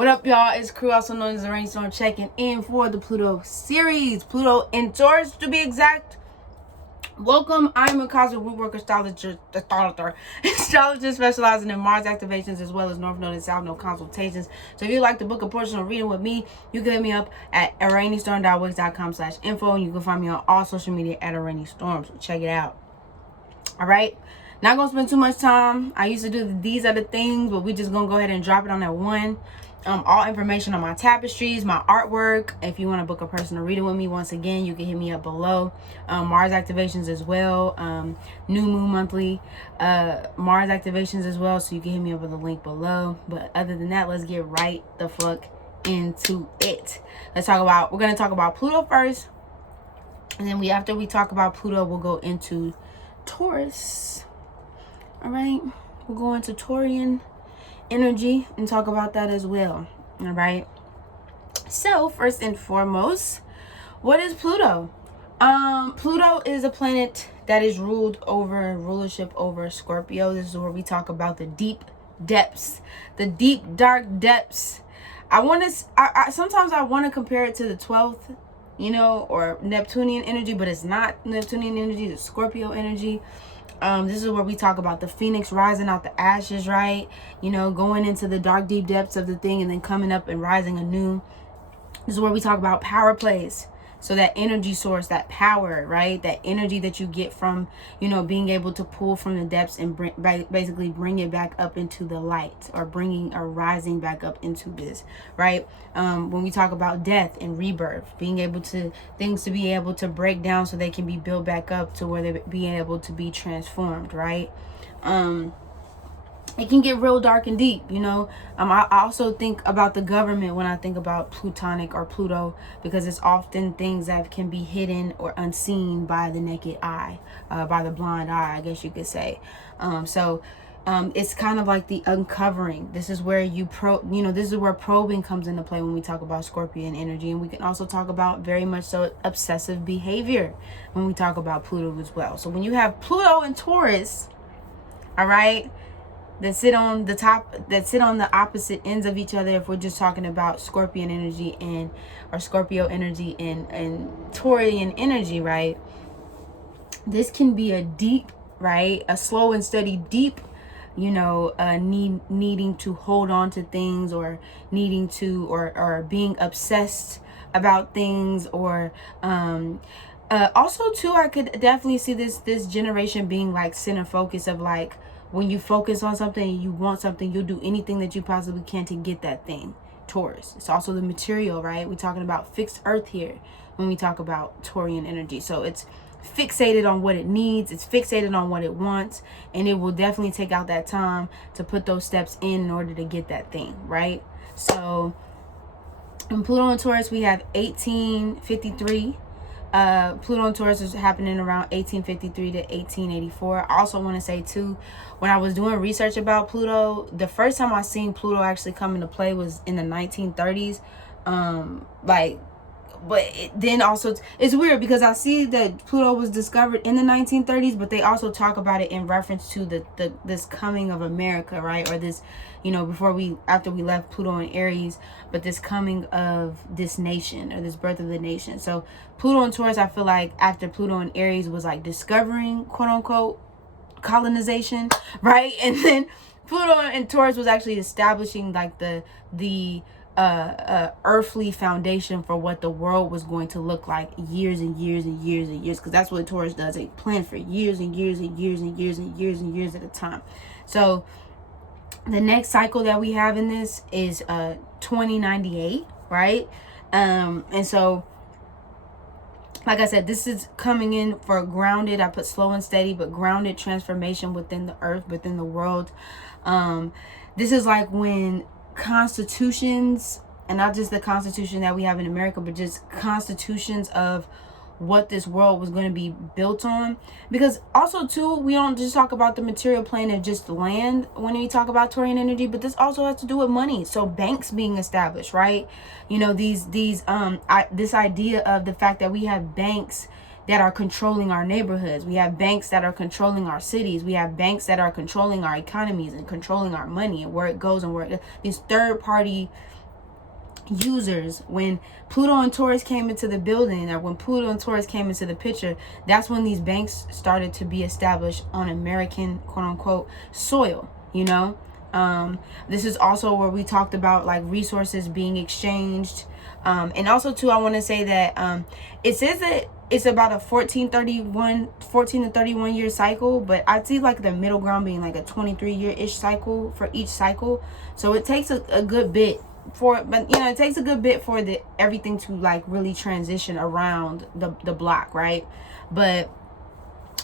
What up, y'all? It's Crew, also known as Araneaestorm, checking in for the Pluto series. Pluto in Taurus, to be exact. Welcome. I'm a Cosmic Rootwork astrologist specializing in Mars activations as well as North Node and South Node consultations. So if you'd like to book a personal reading with me, you can hit me up at araneaestorm.wix.com/info, and you can find me on all social media at araneaestorm. So check it out. All right. Not gonna spend too much time. I used to do these other things, but we just gonna go ahead and drop it on that one. All information on my tapestries, my artwork. If you want to book a personal reading with me, once again, you can hit me up below. Mars activations as well. New moon monthly Mars activations as well. So you can hit me up with the link below. But other than that, let's get right the fuck into it. We're gonna talk about Pluto first, and then after we talk about Pluto, we'll go into Taurus. All right, we'll go into Taurian energy and talk about that as well. All right, so first and foremost, what is Pluto? Pluto is a planet that is rulership over Scorpio. This is where we talk about the deep depths, the deep dark depths. Sometimes I want to compare it to the 12th, or Neptunian energy, but it's not Neptunian energy, it's Scorpio energy. This is where we talk about the phoenix rising out the ashes, right? Going into the dark, deep depths of the thing and then coming up and rising anew. This is where we talk about power plays. So that energy source, that power, right? That energy that you get from, being able to pull from the depths and basically bring it back up into the light, or rising back up into this, right? When we talk about death and rebirth, things to be able to break down so they can be built back up to where they're being able to be transformed, right? It can get real dark and deep, I also think about the government when I think about Plutonic or Pluto, because it's often things that can be hidden or unseen by the naked eye, by the blind eye, I guess you could say. It's kind of like the uncovering. This is where this is where probing comes into play when we talk about Scorpion energy. And we can also talk about very much so obsessive behavior when we talk about Pluto as well. So when you have Pluto and Taurus, all right, that sit on the opposite ends of each other, if we're just talking about Scorpion energy or Scorpio energy and Taurian energy, right? This can be a deep, right? A slow and steady deep, needing to hold on to things, or needing to, or being obsessed about things, or also too, I could definitely see this generation being like center focus of like, when you focus on something and you want something, you'll do anything that you possibly can to get that thing. Taurus. It's also the material, right? We're talking about fixed earth here when we talk about Taurian energy. So it's fixated on what it needs. It's fixated on what it wants. And it will definitely take out that time to put those steps in order to get that thing, right? So in Pluto and Taurus, we have 1853. Pluto and Taurus is happening around 1853 to 1884. I also want to say too, when I was doing research about Pluto, the first time I seen Pluto actually come into play was in the 1930s. Then also it's weird because I see that Pluto was discovered in the 1930s, but they also talk about it in reference to this coming of America, right? Or this, after we left Pluto and Aries, but this coming of this nation, or this birth of the nation. So Pluto and Taurus, I feel like after Pluto and Aries was like discovering, quote unquote, colonization, right? And then Pluto and Taurus was actually establishing like the earthly foundation for what the world was going to look like years and years and years and years, because that's what Taurus does. They plan for years and years and years and years and years and years at a time. So the next cycle that we have in this is 2098, right? And so like I said, this is coming in for grounded, I put slow and steady, but grounded transformation within the earth, within the world. This is like when constitutions, and not just the constitution that we have in America, but just constitutions of what this world was going to be built on. Because also too, we don't just talk about the material plane of just land when we talk about Taurian energy, but this also has to do with money. So banks being established, right? This idea of the fact that we have banks that are controlling our neighborhoods. We have banks that are controlling our cities. We have banks that are controlling our economies and controlling our money and where it goes and these third party users. When Pluto and Taurus came into the building, or when Pluto and Taurus came into the picture, that's when these banks started to be established on American, quote unquote, soil, you know. This is also where we talked about like resources being exchanged. And also too, I want to say that it says that it's about a 14 to 31 year cycle, but I see like the middle ground being like a 23-year-ish cycle for each cycle. So it takes a good bit for, but you know, it takes a good bit for the everything to like really transition around the block, right? But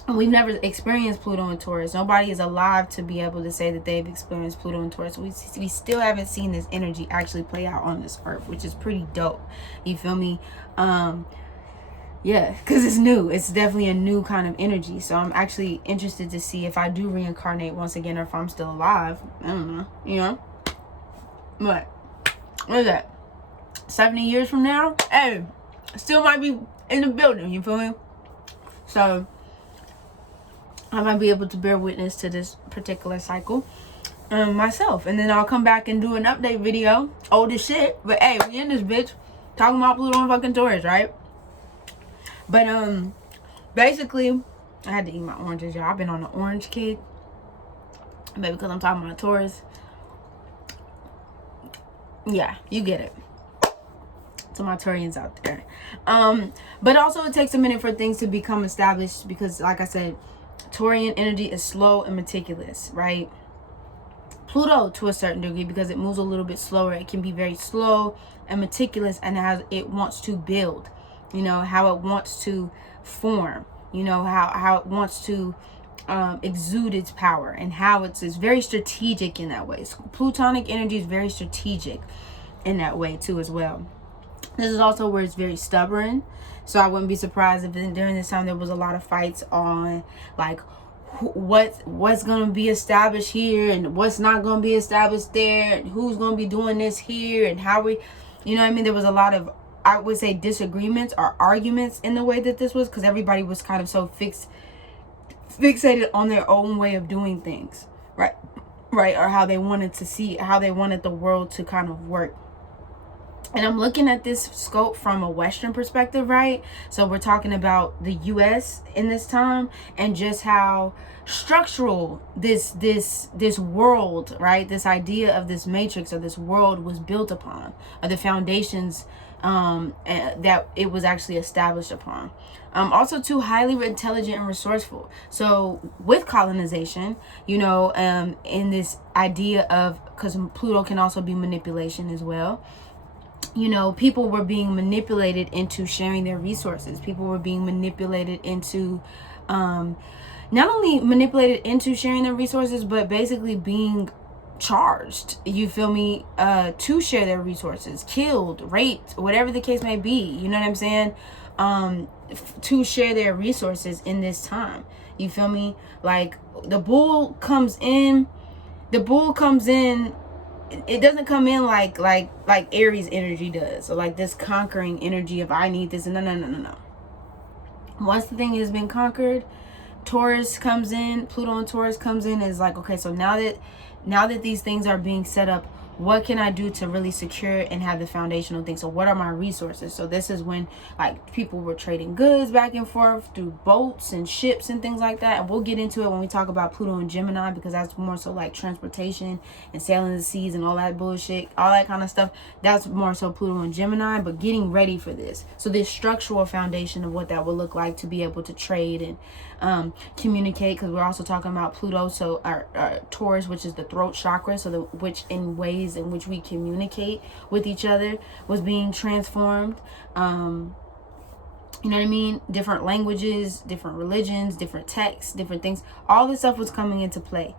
we've never experienced Pluto and Taurus. Nobody is alive to be able to say that they've experienced Pluto and Taurus. We still haven't seen this energy actually play out on this earth, which is pretty dope. You feel me? Yeah, because it's new. It's definitely a new kind of energy. So I'm actually interested to see if I do reincarnate once again, or if I'm still alive. I don't know, you know? But what is that? 70 years from now? Hey, still might be in the building, you feel me? So I might be able to bear witness to this particular cycle myself. And then I'll come back and do an update video. Old as shit. But hey, we in this bitch talking about Pluto and fucking Taurus, right? But basically, I had to eat my oranges, y'all. I've been on an orange kick. Maybe because I'm talking about Taurus. Yeah, you get it. To my Taurians out there. But also it takes a minute for things to become established, because like I said, Taurian energy is slow and meticulous, right? Pluto to a certain degree, because it moves a little bit slower. It can be very slow and meticulous, and how it wants to build, you know, how it wants to form, you know, how it wants to exude its power, and how it's very strategic in that way. So Plutonic energy is very strategic in that way too as well. This is also where it's very stubborn. So I wouldn't be surprised if during this time there was a lot of fights on like what's going to be established here and what's not going to be established there, and who's going to be doing this here, and how we, you know what I mean? There was a lot of, I would say, disagreements or arguments in the way that this was, because everybody was kind of so fixated on their own way of doing things, right, or how they wanted to see, how they wanted the world to kind of work. And I'm looking at this scope from a Western perspective, right? So we're talking about the U.S. in this time, and just how structural this world, right? This idea of this matrix or this world was built upon, or the foundations that it was actually established upon. Also too, highly intelligent and resourceful. So with colonization, you know, in this idea of, because Pluto can also be manipulation as well. You know, people were being manipulated into sharing their resources. People were being manipulated into, not only manipulated into sharing their resources, but basically being charged, you feel me, to share their resources, killed, raped, whatever the case may be. You know what I'm saying? To share their resources in this time. You feel me? Like the bull comes in. It doesn't come in like Aries energy does, or like this conquering energy of I need this. No. Once the thing has been conquered, Taurus comes in, Pluto and Taurus comes in, is like, okay, so now that these things are being set up, what can I do to really secure and have the foundational things? So what are my resources? So this is when like people were trading goods back and forth through boats and ships and things like that. And we'll get into it when we talk about Pluto and Gemini, because that's more so like transportation and sailing the seas and all that bullshit, all that kind of stuff. That's more so Pluto and Gemini, but getting ready for this. So this structural foundation of what that will look like to be able to trade and communicate, because we're also talking about Pluto, so our Taurus, which is the throat chakra, so which in ways in which we communicate with each other was being transformed. You know what I mean? Different languages, different religions, different texts, different things, all this stuff was coming into play.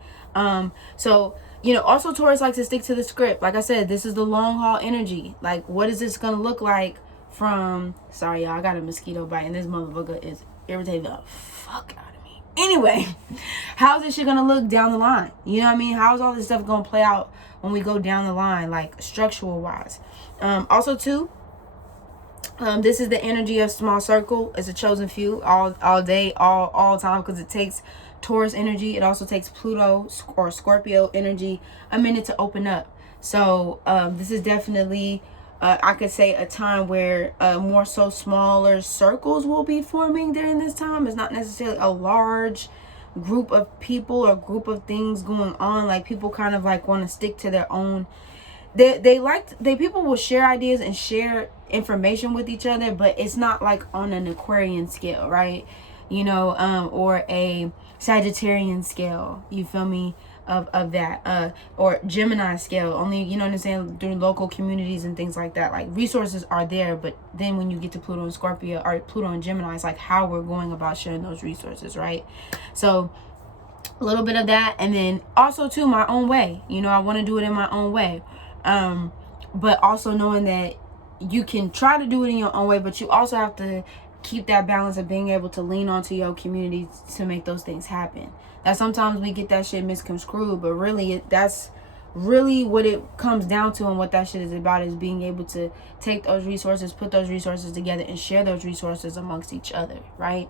So, you know, also Taurus likes to stick to the script. Like I said, this is the long haul energy. Like, what is this gonna look like from, sorry y'all, I got a mosquito bite and this motherfucker is irritating the fuck out of me. Anyway, how's this shit gonna look down the line? You know what I mean? How's all this stuff gonna play out when we go down the line, like structural wise? Also too, this is the energy of small circle. It's a chosen few all day, all time, because it takes Taurus energy. It also takes Pluto or Scorpio energy a minute to open up. So this is definitely I could say a time where more so smaller circles will be forming during this time. It's not necessarily a large group of people or group of things going on. Like, people kind of like want to stick to their own. People will share ideas and share information with each other, but it's not like on an Aquarian scale, right? You know, or a Sagittarian scale, you feel me, of that, or Gemini scale, only, you know what I'm saying, through local communities and things like that. Like, resources are there, but then when you get to Pluto and Scorpio, or Pluto and Gemini, it's like how we're going about sharing those resources, right? So a little bit of that, and then also too, my own way. You know, I want to do it in my own way, but also knowing that you can try to do it in your own way, but you also have to keep that balance of being able to lean onto your community to make those things happen. That sometimes we get that shit misconstrued, but really that's really what it comes down to, and what that shit is about, is being able to take those resources, put those resources together, and share those resources amongst each other, right?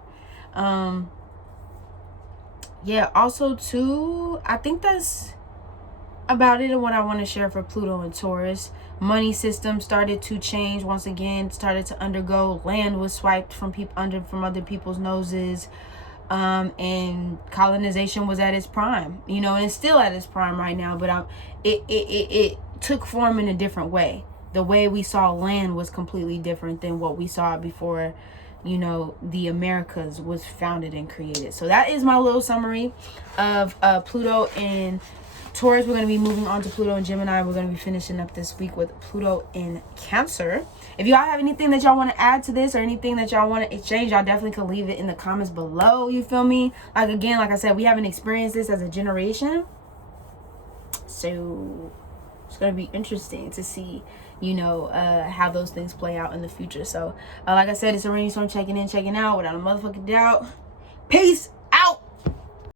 Yeah, also too, I think that's about it and what I want to share for Pluto and Taurus. Money system started to change once again, started to undergo. Land was swiped from other people's noses, and colonization was at its prime, you know, and it's still at its prime right now, but it took form in a different way. The way we saw land was completely different than what we saw before, you know, the Americas was founded and created. So that is my little summary of Pluto and Taurus. We're going to be moving on to Pluto and Gemini. We're going to be finishing up this week with Pluto in Cancer. If y'all have anything that y'all want to add to this, or anything that y'all want to exchange, y'all definitely can leave it in the comments below. You feel me? Like, again, like I said, we haven't experienced this as a generation, so it's going to be interesting to see, you know, how those things play out in the future. So like I said, it's araneaestorm checking in, checking out without a motherfucking doubt. Peace.